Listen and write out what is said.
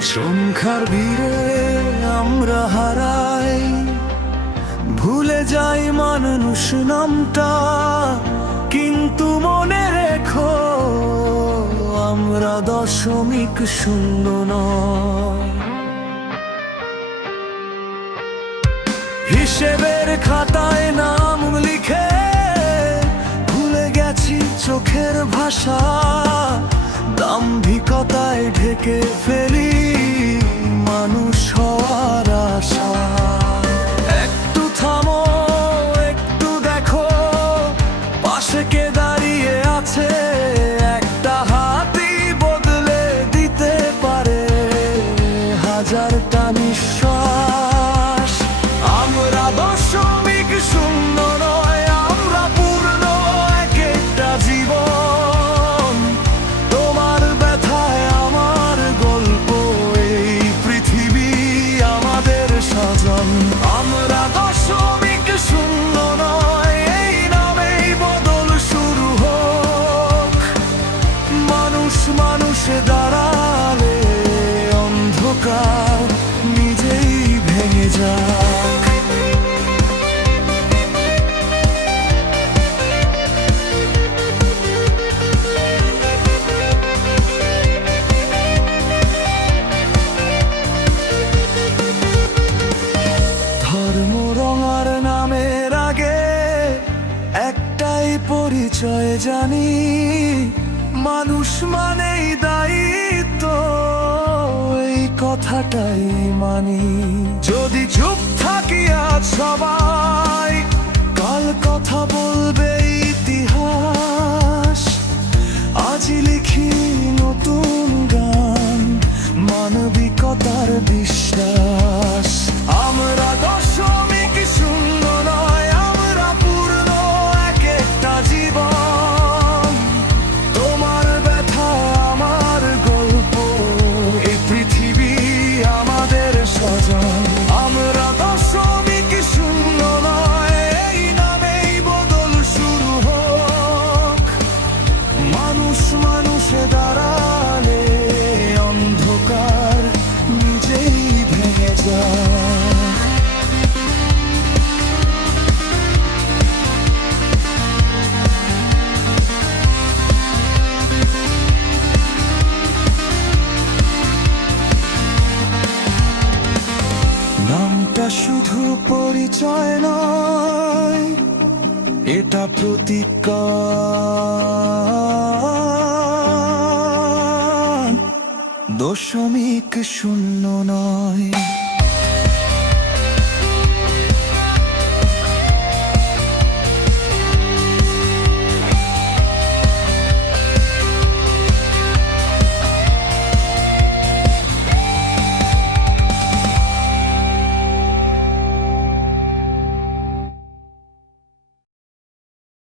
সংখ্যার ভিড়ে আমরা হারাই, ভুলে যাই মানুষ নামটা। কিন্তু মনে রেখো, আমরা 0.0 নয়। হিসেবের খাতায় নাম লিখে ভুলে গেছি চোখের ভাষা। দাম্ভিকতায় ঢেকে ফেলি মানুষ হওয়ার আশা। একটু থামো, একটু দেখো, পাশে কে দাঁড়িয়ে আছে। একটা হাতই বদলে দিতে পারে হাজারটা নিঃশ্বাস। আমরা 0.0 নয়, আমরা পূর্ণ এক একটা জীবন। তোমার ব্যথায় আমার গল্প, এই পৃথিবী আমাদের সাজান। আমরা 0.0 নয়, এই নামেই বদল শুরু হোক। মানুষ মানুষে দাঁড়ালে অন্ধকার নিজেই ভেঙে যাক। ধর্ম রঙার নামের আগে একটাই পরিচয় জানি। মানুষ মানেই দায়িত্ব, এই কথাটাই মানি। যদি চুপ থাকি আজ সবাই, কাল কথা বলবে ইতিহাস। আজই লিখি নতুন গান, মানবিকতার বিশ্বাস। আমরা 0.0 নয়, আমরা পূর্ণ এক একটা জীবন। তোমার ব্যথা আমার গল্প, এই পৃথিবী আমাদের স্বজন। আমরা 0.0 নয়, এই নামেই বদল শুরু হোক। মানুষ মানুষে দাঁড়ালে অন্ধকার নিজেই ভেঙে যায়। নামটা শুধু পরিচয় নয়, এটা প্রতিজ্ঞা। 0.0 নয়।